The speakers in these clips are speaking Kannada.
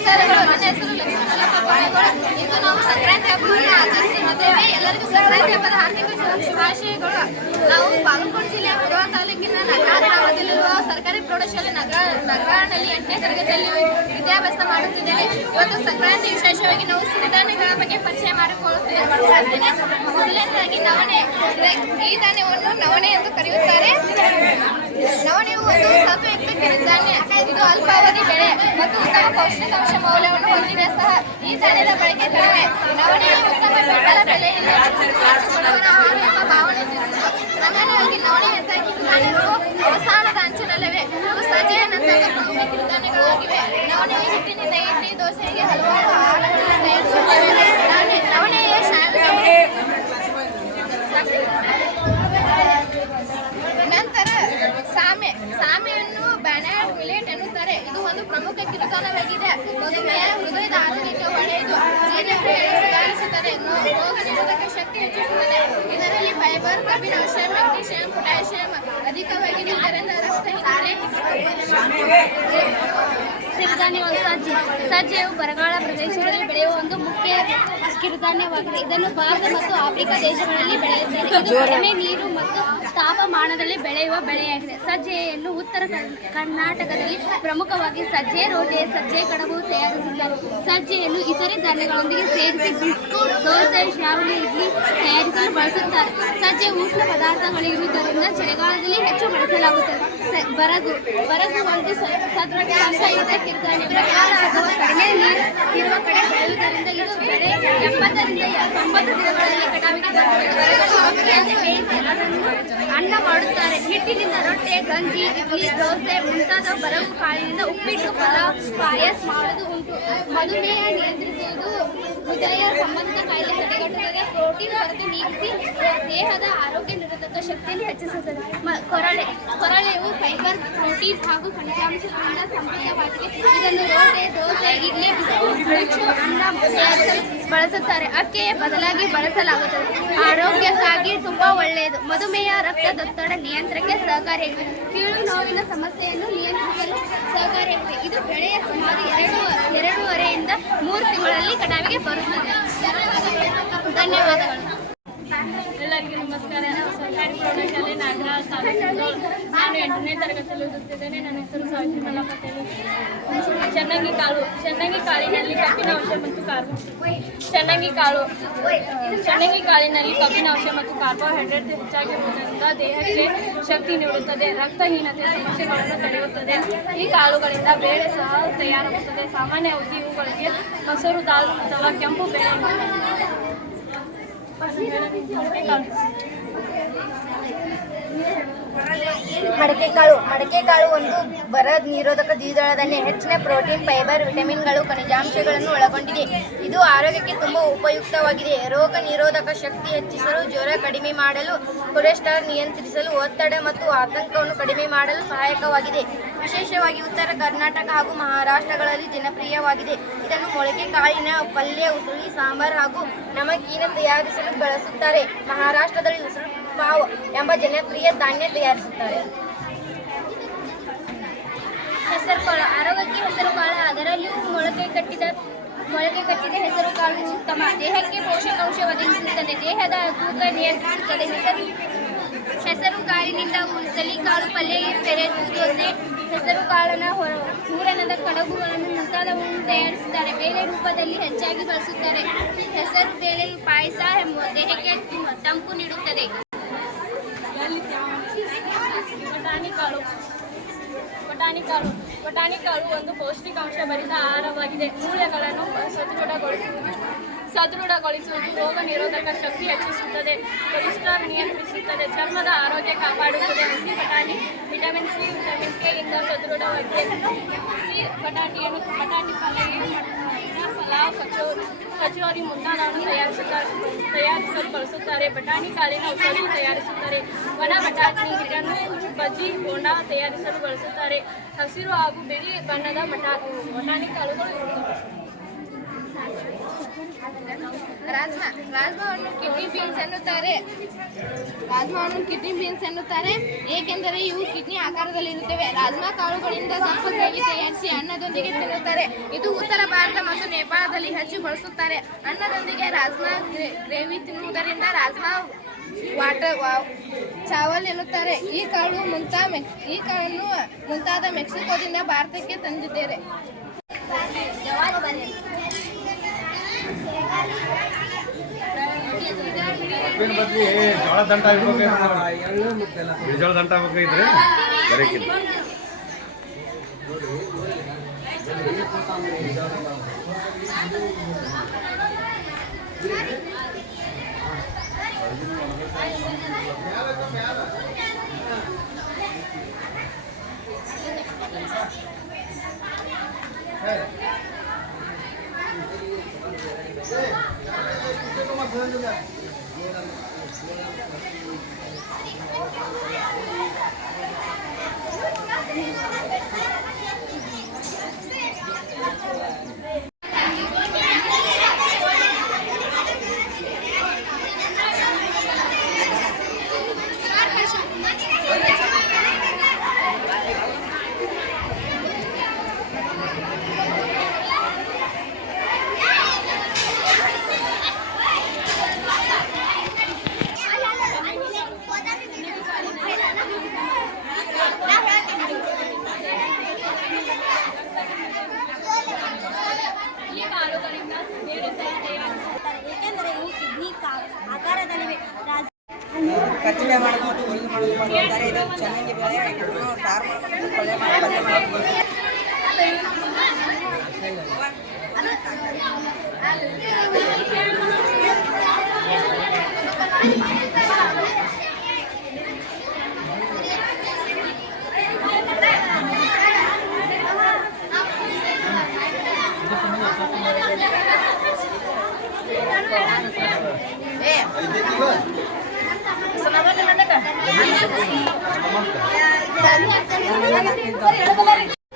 ನಮಸ್ಕಾರಗಳು. ನನ್ನ ಹೆಸರು ಲಕ್ಷ್ಮೀ. ಇಂದು ನಾವು ಸಂಕ್ರಾಂತಿ ಹಬ್ಬವನ್ನು ಆಚರಿಸುತ್ತಿದ್ದೇವೆ. ಎಲ್ಲರಿಗೂ ಸಂಕ್ರಾಂತಿ ಹಬ್ಬದ ಹಾರ್ದಿಕ ಶುಭಾಶಯಗಳು. ನಾವು ಬಾಗಲಕೋಟೆ ಜಿಲ್ಲೆಯ ಮುಧೋಳ ತಾಲೂಕಿನ ನಗರ ಗ್ರಾಮದಲ್ಲಿರುವ ಸರ್ಕಾರಿ ಪ್ರೌಢಶಾಲೆ ನಗರನಲ್ಲಿ 8ನೇ ತರಗತಿಯಲ್ಲಿ ವಿದ್ಯಾಭ್ಯಾಸ ಮಾಡುತ್ತಿದ್ದೇನೆ. ಇವತ್ತು ಸಂಕ್ರಾಂತಿ ವಿಶೇಷವಾಗಿ ನಾವು ಸಿರಿಧಾನ್ಯಗಳ ಬಗ್ಗೆ ಪರಿಚಯ ಮಾಡಿಕೊಳ್ಳುತ್ತೇನೆ. ಮೊದಲನೇದಾಗಿ ನವಣೆ. ಈ ಧಾನ್ಯವನ್ನು ನವಣೆ ಎಂದು ಕರೆಯುತ್ತಾರೆ. ನವಣೆಯು ಒಂದು ಸತ್ವಯುಕ್ತ ಕಿರುಧಾನ್ಯ. ಇದು ಅಲ್ಪಾವಧಿ ಬೆಳೆ ಮತ್ತು ಉತ್ತಮ ಪೌಷ್ಟಿಕಾಂಶ ಮೌಲ್ಯವನ್ನು ಹೊಂದಿದೆ. ಸಹ ಈ ಧಾನ್ಯದ ಬಳಕೆ ಕಡಿಮೆ. ನವಣೆಯು ಉತ್ತಮ ಬೆಂಬಲ ಬೆಲೆಯಲ್ಲಿ ಎಂಬ ಭಾವನೆ ಸಾಮಾನ್ಯವಾಗಿ ನವಣೆಯಂತಹ ಕಿರುಧಾನ್ಯಗಳು ಅವಸಾನದ ಅಂಚಿನಲ್ಲಿವೆ. ಇವು ಸಜ್ಜೆಯ ನಂತರ ಪ್ರಮುಖ ಕಿರುಧಾನ್ಯಗಳಾಗಿವೆ. ನವಣೆಯ ಹಿಟ್ಟಿನಿಂದ ಇಡ್ಲಿ, ದೋಸೆಗೆ ಹಲವಾರು ಆಹಾರಗಳನ್ನು ತಯಾರಿಸುತ್ತೇವೆ. ನವಣೆಯ ನಂತರ ಸಾಮೆಯನ್ನು ಬ್ಯಾನರ್ಡ್ ಮಿಲೆಟ್ ಎನ್ನುತ್ತಾರೆ. ಇದು ಒಂದು ಪ್ರಮುಖ ಕಿರುಧಾನ್ಯವಾಗಿದೆ. ಮಧುಮೇಹ, ಹೃದಯದ ಆರೋಗ್ಯಕ್ಕೆ ಒಳ್ಳೆಯದು. ಜೀರ್ಣಕ್ರಿಯೆಯನ್ನು ಸುಧಾರಿಸುತ್ತದೆ. ರೋಗ ನಿರೋಧಕ ಶಕ್ತಿ ಹೆಚ್ಚಿಸುತ್ತದೆ. ಇದರಲ್ಲಿ ಫೈಬರ್, ಕಬ್ಬಿನಾಂಶ, ಮೆಗ್ನೀಷಿಯಂ, ಪೊಟ್ಯಾಷಿಯಂ ಅಧಿಕವಾಗಿದೆ. ಇದರಿಂದ ರಕ್ತಹೀನತೆ. ಸಿರಿಧಾನ್ಯಗಳು ಸಜ್ಜೆಯು ಬರಗಾಲ ಪ್ರದೇಶಗಳಲ್ಲಿ ಬೆಳೆಯುವ ಒಂದು ಮುಖ್ಯ ಕಿರುಧಾನ್ಯವಾಗಿದೆ. ಇದನ್ನು ಭಾರತ ಮತ್ತು ಆಫ್ರಿಕಾ ದೇಶಗಳಲ್ಲಿ ಬೆಳೆಯುತ್ತಾರೆ. ಇದು ಕಡಿಮೆ ನೀರು ಮತ್ತು ತಾಪಮಾನದಲ್ಲಿ ಬೆಳೆಯುವ ಬೆಳೆಯಾಗಿದೆ. ಸಜ್ಜೆಯನ್ನು ಉತ್ತರ ಕರ್ನಾಟಕದಲ್ಲಿ ಪ್ರಮುಖವಾಗಿ ಸಜ್ಜೆ ರೊಟ್ಟಿ, ಸಜ್ಜೆ ಕಡುಬು ತಯಾರಿಸುತ್ತಾರೆ. ಸಜ್ಜೆಯನ್ನು ಇತರೆ ಧಾನ್ಯಗಳೊಂದಿಗೆ ಸೇರಿಸಿ ಬಿಸ್ಕುಟ್, ದೋಸೆ, ಶಾವಿಗೆ, ಇಡ್ಲಿ ತಯಾರಿಸಲು ಬಳಸುತ್ತಾರೆ. ಸಜ್ಜೆ ಉಷ್ಣ ಪದಾರ್ಥಗಳಿರುವುದರಿಂದ ಚಳಿಗಾಲದಲ್ಲಿ ಹೆಚ್ಚು ಬಳಸಲಾಗುತ್ತದೆ. ಬರಗು ಒಂದು ಸತ್ವಾಂಶಯುಕ್ತ ಕಿರುಧಾನ್ಯ. ಬರಗಾಲ ಅಥವಾ ಕಡಿಮೆ ನೀರು ಇರುವ ಕಡೆ ಬೆಳೆಯುವುದರಿಂದ ಇದು ಬೆಳೆ 70ರಿಂದ 90 ದಿನಗಳಲ್ಲಿ ಕಟಾವಿಗೆ ಬರುತ್ತದೆ. ಅನ್ನ ಮಾಡುತ್ತಾರೆ. ಹಿಟ್ಟಿನಿಂದ ರೊಟ್ಟೆ, ಗಂಜಿ, ಇಡ್ಲಿ, ದೋಸೆ ಮುಂತಾದ ಬರಗು ಕಾಳಿನಿಂದ ಉಪ್ಪಿಟ್ಟು, ಪಲಾವ್, ಪಾಯಸ್ ಮಾಡುವುದು ಉಂಟು. ಮಧುಮೇಹ ನಿಯಂತ್ರಿಸುವುದು, ಹೃದಯ ಸಂಬಂಧಿತ ಕಾಯಿಲೆ ತಡೆಗಟ್ಟುತ್ತದೆ. ಪ್ರೋಟೀನ್ ಕೊರತೆ ನೀಗಿಸಿ ದೇಹದ ಆರೋಗ್ಯ ನಿರೋಧಕ ಶಕ್ತಿಯನ್ನು ಹೆಚ್ಚಿಸುತ್ತದೆ. ಕೊರಳೆಯು ಫೈಬರ್, ಪ್ರೋಟೀನ್ ಹಾಗೂ ಖನಿಜಾಂಶಗಳಿಂದ ಸಮೃದ್ಧವಾಗಿದೆ. ಇದನ್ನು ರೊಟ್ಟೆ, ದೋಸೆ, ಇಡ್ಲಿ, ಬಿಸ್ಕುಟ್, ಅನ್ನ ತಯಾರಿಸಲು ಬಳಸುತ್ತಾರೆ. ಅಕ್ಕಿಯ ಬದಲಾಗಿ ಬಳಸಲಾಗುತ್ತದೆ. ಆರೋಗ್ಯಕ್ಕಾಗಿ ತುಂಬಾ ಒಳ್ಳೆಯದು. ಮಧುಮೇಹ, ರಕ್ತದೊತ್ತಡ ನಿಯಂತ್ರಣಕ್ಕೆ ಸಹಕಾರಿಯಾಗಿದೆ. ಕೀಳು ನೋವಿನ ಸಮಸ್ಯೆಯನ್ನು ನಿಯಂತ್ರಿಸಲು ಸಹಕಾರಿಯಾಗಿದೆ. ಇದು ಬೆಳೆಯ ಸುಮಾರು 2.5ರಿಂದ 3 ತಿಂಗಳಲ್ಲಿ ಕಟಾವಿಗೆ ಬರುತ್ತದೆ. ಧನ್ಯವಾದಗಳು. ಎಲ್ಲರಿಗೂ ನಮಸ್ಕಾರ. ಸರ್ಕಾರಿ ಪ್ರೌಢಶಾಲೆ ನಾಗರಾಜ್ ತಾಲೂಕು. ನಾನು 8ನೇ ತರಗತಿಯಲ್ಲಿ ಓದುತ್ತಿದ್ದೇನೆ. ನನ್ನ ಹೆಸರು ಸಾವಿತ್ರಿ ಮಲ್ಲಪ್ಪ ಪಟೇಲ್. ಚೆನ್ನಾಗಿ ಕಾಳಿನಲ್ಲಿ ಕಬ್ಬಿನಾಂಶ ಮತ್ತು ಚೆನ್ನಾಗಿ ಕಾಳಿನಲ್ಲಿ ಕಬ್ಬಿನಾಂಶ ಮತ್ತು ಕಾರ್ಬೋಹೈಡ್ರೇಟ್ ಹೆಚ್ಚಾಗಿರುವುದರಿಂದ ದೇಹಕ್ಕೆ ಶಕ್ತಿ ನೀಡುತ್ತದೆ. ರಕ್ತಹೀನತೆ ಸಮಸ್ಯೆಗಳನ್ನು ತಡೆಯುತ್ತದೆ. ಈ ಕಾಳುಗಳಿಂದ ಬೇಳೆ ಸಹ ತಯಾರಾಗುತ್ತದೆ. ಸಾಮಾನ್ಯವಾಗಿ ಇವುಗಳಿಗೆ ಮೊಸರು, ದಾಲ್ ಅಥವಾ ಕೆಂಪು ಬೇಳೆ ಮಡಕೆಕಾಳು ಒಂದು ಬರ ನಿರೋಧಕ ದ್ವಿದಳ ಧಾನ್ಯ. ಹೆಚ್ಚಿನ ಪ್ರೋಟೀನ್, ಫೈಬರ್, ವಿಟಮಿನ್ಗಳು, ಖನಿಜಾಂಶಗಳನ್ನು ಒಳಗೊಂಡಿದೆ. ಇದು ಆರೋಗ್ಯಕ್ಕೆ ತುಂಬಾ ಉಪಯುಕ್ತವಾಗಿದೆ. ರೋಗ ನಿರೋಧಕ ಶಕ್ತಿ ಹೆಚ್ಚಿಸಲು, ಜ್ವರ ಕಡಿಮೆ ಮಾಡಲು, ಕೊಲೆಸ್ಟ್ರಾಲ್ ನಿಯಂತ್ರಿಸಲು, ಒತ್ತಡ ಮತ್ತು ಆತಂಕವನ್ನು ಕಡಿಮೆ ಮಾಡಲು ಸಹಾಯಕವಾಗಿದೆ. ವಿಶೇಷವಾಗಿ ಉತ್ತರ ಕರ್ನಾಟಕ ಹಾಗೂ ಮಹಾರಾಷ್ಟ್ರಗಳಲ್ಲಿ ಜನಪ್ರಿಯವಾಗಿದೆ. ಇದನ್ನು ಮೊಳಕೆ ಕಾಳಿನ ಪಲ್ಯ, ಉಸುಳಿ, ಸಾಂಬಾರ್ ಹಾಗೂ ನಮಕೀನ ತಯಾರಿಸಲು ಬಳಸುತ್ತಾರೆ. ಮಹಾರಾಷ್ಟ್ರದಲ್ಲಿ ಉಸುಳು ಪಾವ್ ಎಂಬ ಜನಪ್ರಿಯ ಧಾನ್ಯ ತಯಾರಿಸುತ್ತಾರೆ. ಹೆಸರುಕಾಳು ಆರೋಗ್ಯಕ್ಕೆ ಹೆಸರುಕಾಳು, ಅದರಲ್ಲಿಯೂ ಮೊಳಕೆ ಕಟ್ಟಿದ ಹೆಸರುಕಾಳು ಉತ್ತಮ. ದೇಹಕ್ಕೆ ಪೋಷಕಾಂಶ ಒದಗಿಸುತ್ತದೆ. ದೇಹದ ತೂಕ ನಿಯಂತ್ರಿಸುತ್ತದೆ. ಹೆಸರುಕಾಳಿನಿಂದ ಉಸಳಿಕಾಳು ಪಲ್ಯ, ಪೆರೆದು ದೋಸೆ, ಹೆಸರುಕಾಳನ ಹೂರಣದ ಕಡುಬುಗಳನ್ನು ಮುಂತಾದವನ್ನು ತಯಾರಿಸುತ್ತಾರೆ. ಬೇಳೆ ರೂಪದಲ್ಲಿ ಹೆಚ್ಚಾಗಿ ಬಳಸುತ್ತಾರೆ. ಹೆಸರು ಬೇಳೆ ಪಾಯಸ ದೇಹಕ್ಕೆ ತಂಪು ನೀಡುತ್ತದೆ. ಬಟಾಣಿಕಾಳು ಒಂದು ಪೌಷ್ಟಿಕಾಂಶ ಭರಿತ ಆಹಾರವಾಗಿದೆ. ಮೂಳೆಗಳನ್ನು ಸದೃಢಗೊಳಿಸುವುದು, ರೋಗ ನಿರೋಧಕ ಶಕ್ತಿ ಹೆಚ್ಚಿಸುತ್ತದೆ, ಕೊಲೆಸ್ಟ್ರಾಲ್ ನಿಯಂತ್ರಿಸುತ್ತದೆ, ಚರ್ಮದ ಆರೋಗ್ಯ ಕಾಪಾಡುತ್ತದೆ. ಹಸಿ ಬಟಾಣಿ ವಿಟಮಿನ್ ಸಿ, ವಿಟಮಿನ್ ಕೆ ಇಂದ ಸದೃಢವಾಗಿದೆ. ಬಟಾಟಿ ಪಲ್ಯ, ಪಲಾವ್, ಕಚೋರಿ ಮುಂತಾದವನ್ನು ತಯಾರಿಸಲು ಬಳಸುತ್ತಾರೆ. ಬಟಾಣಿ ಕಾಳಿನ ಔಷಧಿ ತಯಾರಿಸುತ್ತಾರೆ. ಒಣ ಬಟಾಣಿ ಹಿಟ್ಟನ್ನು ಬಜ್ಜಿ, ಬೋಂಡಾ ತಯಾರಿಸಲು ಬಳಸುತ್ತಾರೆ. ಹಸಿರು ಹಾಗೂ ಬಿಳಿ ಬಣ್ಣದ ಬಟಾಣಿ ಕಾಳುಗಳು ಇರುತ್ತವೆ. ರಾಜ್ಮಾವನ್ನು ಕಿಡ್ನಿ ಬೀನ್ಸ್ ಎನ್ನುತ್ತಾರೆ. ರಾಜ್ಮಾವನ್ನು ಕಿಡ್ನಿ ಬೀನ್ಸ್ ಎನ್ನುತ್ತಾರೆ ಏಕೆಂದರೆ ಇವು ಕಿಡ್ನಿ ಆಕಾರದಲ್ಲಿರುತ್ತವೆ. ರಾಜ್ಮಾ ಕಾಳುಗಳಿಂದ ದಪ್ಪ ಗ್ರೇವಿ ತಯಾರಿಸಿ ಅನ್ನದೊಂದಿಗೆ ತಿನ್ನುತ್ತಾರೆ. ಇದು ಉತ್ತರ ಭಾರತ ಮತ್ತು ನೇಪಾಳದಲ್ಲಿ ಹೆಚ್ಚು ಬಳಸುತ್ತಾರೆ. ಅನ್ನದೊಂದಿಗೆ ರಾಜ್ಮಾ ಗ್ರೇವಿ ತಿನ್ನುವುದರಿಂದ ರಾಜ್ಮಾ ಚಾವಲ್ ಎನ್ನುತ್ತಾರೆ. ಈ ಕಾಳನ್ನು ಮುಂತಾದ ಮೆಕ್ಸಿಕೋದಿಂದ ಭಾರತಕ್ಕೆ ತಂದಿದ್ದಾರೆ. ಜೋಳ ದಂಟ ಜೋಳ ದಂಟ ಬೇಕಾಗಿದ್ರೆ ಬರೀಕಿಲ್ಲ. ಏಕೆಂದರೆ ಇವು ಕಿಡ್ನಿ ಆಕಾರದಲ್ಲಿವೆ. ಕಚ್ಚಡ ಮಾಡೋದು ಮತ್ತು ಹೋಳಿಗೆ ಮಾಡೋದು ಮಾಡ್ತಾರೆ. ಇದು ಚೆನ್ನಾಗಿ ಬೇಳೆ ಹಾಕಿದ್ರು ಸಾರು ಮಾಡೋದು ಪಲ್ಯ ಮಾಡೋದು.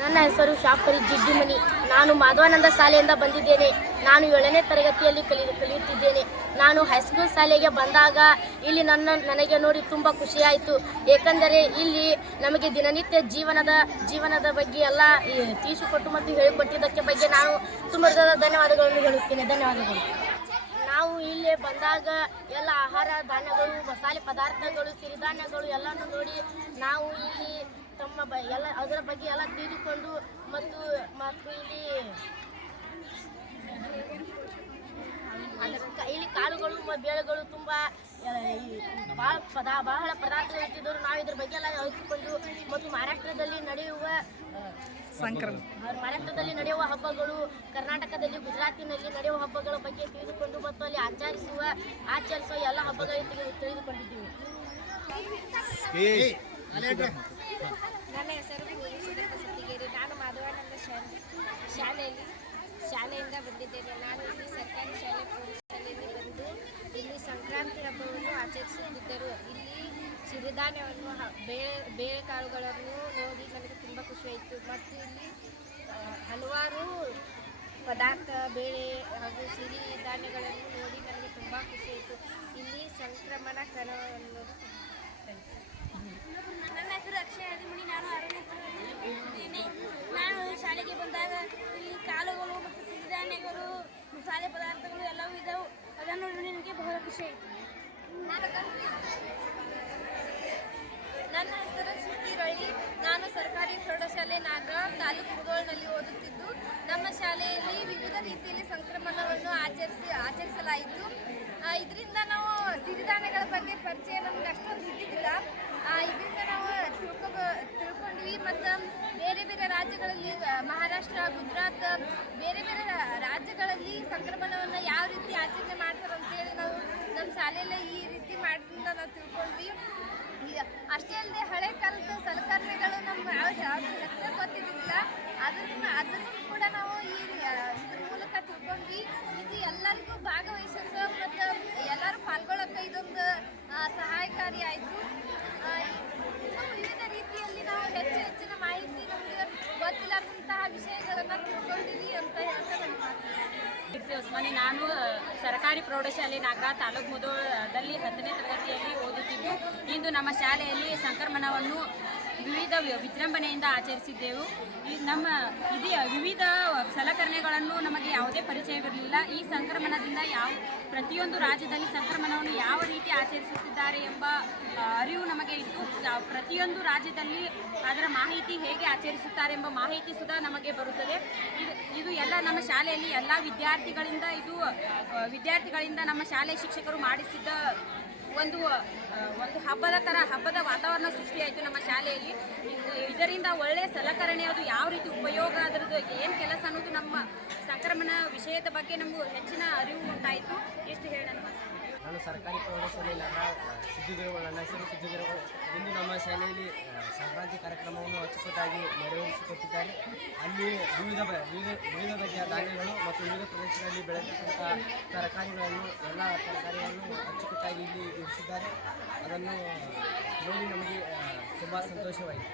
ನನ್ನ ಹೆಸರು ಶಾಫರಿ ಜಿಡ್ಡಿಮನಿ. ನಾನು ಮಾಧವಾನಂದ ಶಾಲೆಯಿಂದ ಬಂದಿದ್ದೇನೆ. ನಾನು 7ನೇ ತರಗತಿಯಲ್ಲಿ ಕಲಿಯುತ್ತಿದ್ದೇನೆ. ನಾನು ಹೈಸ್ಕೂಲ್ ಶಾಲೆಗೆ ಬಂದಾಗ ಇಲ್ಲಿ ನನಗೆ ನೋಡಿ ತುಂಬ ಖುಷಿಯಾಯಿತು. ಏಕೆಂದರೆ ಇಲ್ಲಿ ನಮಗೆ ದಿನನಿತ್ಯ ಜೀವನದ ಬಗ್ಗೆ ಎಲ್ಲ ತಿಳಿಸಿಕೊಟ್ಟು ಮತ್ತು ಹೇಳಿಕೊಟ್ಟಿದ್ದಕ್ಕೆ ಬಗ್ಗೆ ನಾನು ತುಂಬ ಧನ್ಯವಾದಗಳನ್ನು ಹೇಳುತ್ತೇನೆ. ಧನ್ಯವಾದಗಳು. ನಾವು ಇಲ್ಲಿ ಬಂದಾಗ ಎಲ್ಲ ಆಹಾರ ಧಾನ್ಯಗಳು, ಮಸಾಲೆ ಪದಾರ್ಥಗಳು, ಸಿರಿಧಾನ್ಯಗಳು ಎಲ್ಲನೂ ನೋಡಿ ನಾವು ಇಲ್ಲಿ ಎಲ್ಲ ಅದರ ಬಗ್ಗೆ ಎಲ್ಲ ತಿಳಿದುಕೊಂಡು ಮತ್ತು ಇಲ್ಲಿ ಕಾಳುಗಳು ಬೇಳೆಗಳು ತುಂಬ ಬಹಳ ಪದಾರ್ಥಗಳು ಇಟ್ಟಿದ್ದರು. ನಾವು ಇದ್ರ ಬಗ್ಗೆ ಎಲ್ಲ ಅರಿತುಕೊಂಡು ಮತ್ತು ಮಹಾರಾಷ್ಟ್ರದಲ್ಲಿ ನಡೆಯುವ ಹಬ್ಬಗಳು, ಕರ್ನಾಟಕದಲ್ಲಿ ಗುಜರಾತಿನಲ್ಲಿ ನಡೆಯುವ ಹಬ್ಬಗಳ ಬಗ್ಗೆ ತಿಳಿದುಕೊಂಡು ಮತ್ತು ಅಲ್ಲಿ ಆಚರಿಸುವ ಎಲ್ಲ ಹಬ್ಬಗಳಿಗೆ ತಿಳಿದುಕೊಂಡಿದ್ದೀವಿ. ನನ್ನ ಹೆಸರು ಸತ್ತಿಗೇರಿ. ನಾನು ಮಾಧವಾನಂದ ಶಾಲೆಯಿಂದ ಬಂದಿದ್ದೇನೆ. ನಾನು ಇಲ್ಲಿ ಸರ್ಕಾರಿ ಶಾಲೆಯಲ್ಲಿ ಬಂದು ಇಲ್ಲಿ ಸಂಕ್ರಾಂತಿ ಹಬ್ಬವನ್ನು ಆಚರಿಸುತ್ತಿದ್ದರು. ಇಲ್ಲಿ ಸಿರಿಧಾನ್ಯವನ್ನು ಬೇಳೆಕಾಳುಗಳನ್ನು ನೋಡಿ ನನಗೆ ತುಂಬ ಖುಷಿಯಾಯಿತು. ಮತ್ತು ಇಲ್ಲಿ ಹಲವಾರು ಪದಾರ್ಥ ಬೇಳೆ ಹಾಗೂ ಸಿರಿಧಾನ್ಯಗಳನ್ನು ನೋಡಿ ನನಗೆ ತುಂಬ ಖುಷಿಯಾಯಿತು. ಇಲ್ಲಿ ಸಂಕ್ರಮಣ ಕಣವನ್ನು ನನ್ನ ಹೆಸರು ಅಕ್ಷಯ ಹದಿಮುನಿ. ನಾನು 6ನೇ ತರಗತಿಯಲ್ಲಿ ಓದುತ್ತಿದ್ದೇನೆ. ನಾನು ಶಾಲೆಗೆ ಬಂದಾಗ ಇಲ್ಲಿ ಕಾಳುಗಳು ಮತ್ತು ಸಿರಿಧಾನ್ಯಗಳು, ಮಸಾಲೆ ಪದಾರ್ಥಗಳು ಎಲ್ಲವೂ ಇದ್ದವು. ಅದನ್ನು ನೋಡಿ ನನಗೆ ಬಹಳ ಖುಷಿಯಾಯಿತು. ನನ್ನ ಹೆಸರು ಶ್ರುತಿ ರಳ್ಳಿ. ನಾನು ಸರ್ಕಾರಿ ಪ್ರೌಢಶಾಲೆ ನಾಗರಾವ್ ತಾಲೂಕು ಮುಧೋಳ್ನಲ್ಲಿ ಓದುತ್ತಿದ್ದು, ನಮ್ಮ ಶಾಲೆಯಲ್ಲಿ ವಿವಿಧ ರೀತಿಯಲ್ಲಿ ಸಂಕ್ರಮಣವನ್ನು ಆಚರಿಸಲಾಯಿತು. ಇದರಿಂದ ನಾವು ಸಿರಿಧಾನ್ಯಗಳ ಬಗ್ಗೆ ಪರಿಚಯ ನಮ್ಗೆ ಅಷ್ಟೊಂದು ಇದ್ದಿದ್ದಿಲ್ಲ. ಇದರಿಂದ ನಾವು ತಿಳ್ಕೊಂಡ್ವಿ. ಮತ್ತು ಬೇರೆ ಬೇರೆ ರಾಜ್ಯಗಳಲ್ಲಿ, ಮಹಾರಾಷ್ಟ್ರ, ಗುಜರಾತ್, ಬೇರೆ ಬೇರೆ ರಾಜ್ಯಗಳಲ್ಲಿ ಸಂಕ್ರಮಣವನ್ನು ಯಾವ ರೀತಿ ಆಚರಣೆ ಮಾಡ್ತಾರೆ ಅಂತೇಳಿ ನಾವು ನಮ್ಮ ಶಾಲೆಯಲ್ಲೇ ಈ ರೀತಿ ಮಾಡೋದ್ರಿಂದ ನಾವು ತಿಳ್ಕೊಂಡ್ವಿ. ಅಷ್ಟೇ ಅಲ್ಲದೆ ಹಳೆ ಕಾಲದ ಸಲಕರಣೆಗಳು ನಮ್ಮ ಯಾವ್ದು ಹೆಸರು ಗೊತ್ತಿದ್ದಿಲ್ಲ. ಅದನ್ನು ಕೂಡ ನಾವು ಇದ್ರ ಮೂಲಕ ತಿಳ್ಕೊಂಡ್ವಿ. ಇದು ಎಲ್ಲರಿಗೂ ಭಾಗವಹಿಸೋಕೆ ಮತ್ತು ಎಲ್ಲರೂ ಪಾಲ್ಗೊಳ್ಳೋಕೆ ಇದೊಂದು ಸಹಾಯಕಾರಿ ಆಯಿತು. ವಿವಿಧ ರೀತಿಯಲ್ಲಿ ನಾವು ಹೆಚ್ಚಿನ ಮಾಹಿತಿ ನಮಗೆ ಗೊತ್ತಿಲ್ಲದಂತಹ ವಿಷಯಗಳನ್ನು ತಿಳ್ಕೊಂಡಿವಿ ಅಂತ ಹೇಳ್ತಾ ನನ್ನ ಮಾತು. ಕೀರ್ತಿ ಉಸ್ಮಾನಿ. ನಾನು ಸರ್ಕಾರಿ ಪ್ರೌಢಶಾಲೆ ನಾಗರ ತಾಲೂಕು ಮುಧೋಳದಲ್ಲಿ 10ನೇ ತರಗತಿಯಲ್ಲಿ ಓದುತ್ತಿದ್ದು ಇಂದು ನಮ್ಮ ಶಾಲೆಯಲ್ಲಿ ಸಂಕ್ರಮಣವನ್ನು ವಿವಿಧ ವಿಜೃಂಭಣೆಯಿಂದ ಆಚರಿಸಿದ್ದೆವು. ವಿವಿಧ ಸಲಕರಣೆಗಳನ್ನು ನಮಗೆ ಯಾವುದೇ ಪರಿಚಯವಿರಲಿಲ್ಲ. ಈ ಸಂಕ್ರಮಣದಿಂದ ಪ್ರತಿಯೊಂದು ರಾಜ್ಯದಲ್ಲಿ ಸಂಕ್ರಮಣವನ್ನು ಯಾವ ರೀತಿ ಆಚರಿಸುತ್ತಿದ್ದಾರೆ ಎಂಬ ಅರಿವು ನಮಗೆ ಇತ್ತು. ಪ್ರತಿಯೊಂದು ರಾಜ್ಯದಲ್ಲಿ ಅದರ ಮಾಹಿತಿ ಹೇಗೆ ಆಚರಿಸುತ್ತಾರೆ ಎಂಬ ಮಾಹಿತಿ ಸುಧಾ ನಮಗೆ ಬರುತ್ತದೆ. ಇದು ಎಲ್ಲ ನಮ್ಮ ಶಾಲೆಯಲ್ಲಿ ಎಲ್ಲ ವಿದ್ಯಾರ್ಥಿಗಳಿಂದ ನಮ್ಮ ಶಾಲೆಯ ಶಿಕ್ಷಕರು ಮಾಡಿಸಿದ್ದ ಒಂದು ಹಬ್ಬದ ವಾತಾವರಣ ಸೃಷ್ಟಿಯಾಯಿತು ನಮ್ಮ ಶಾಲೆಯಲ್ಲಿ. ಇದರಿಂದ ಒಳ್ಳೆಯ ಸಲಕರಣೆ ಅದು ಯಾವ ರೀತಿ ಉಪಯೋಗ, ಅದರದ್ದು ಏನು ಕೆಲಸ ಅನ್ನೋದು ನಮ್ಮ ಸಂಕ್ರಮಣ ವಿಷಯದ ಬಗ್ಗೆ ನಮಗೂ ಹೆಚ್ಚಿನ ಅರಿವು ಉಂಟಾಯಿತು. ಎಷ್ಟು ಹೇಳಿ ನಾನು ಸರ್ಕಾರಿ ಪ್ರೌಢಶಾಲೆ ಸಿದ್ಧಗೇರುಗಳು. ನನ್ನ ಹೆಸರು ಸಿದ್ಧಗೇರುಗಳು. ಇಂದು ನಮ್ಮ ಶಾಲೆಯಲ್ಲಿ ಸಂಕ್ರಾಂತಿ ಕಾರ್ಯಕ್ರಮವನ್ನು ಅಚ್ಚುಕಟ್ಟಾಗಿ ನೆರವೇರಿಸಿಕೊಟ್ಟಿದ್ದಾರೆ. ಅಲ್ಲಿ ವಿವಿಧ ಬಗೆಯ ಧಾನ್ಯಗಳು ಮತ್ತು ವಿವಿಧ ಪ್ರದೇಶಗಳಲ್ಲಿ ಬೆಳೆದಿರ್ತಕ್ಕಂಥ ಎಲ್ಲ ತರಕಾರಿಗಳನ್ನು ಅಚ್ಚುಕಟ್ಟಾಗಿ ಇಲ್ಲಿ ಇರಿಸಿದ್ದಾರೆ. ಅದನ್ನು ನೋಡಿ ನಮಗೆ ತುಂಬ ಸಂತೋಷವಾಯಿತು.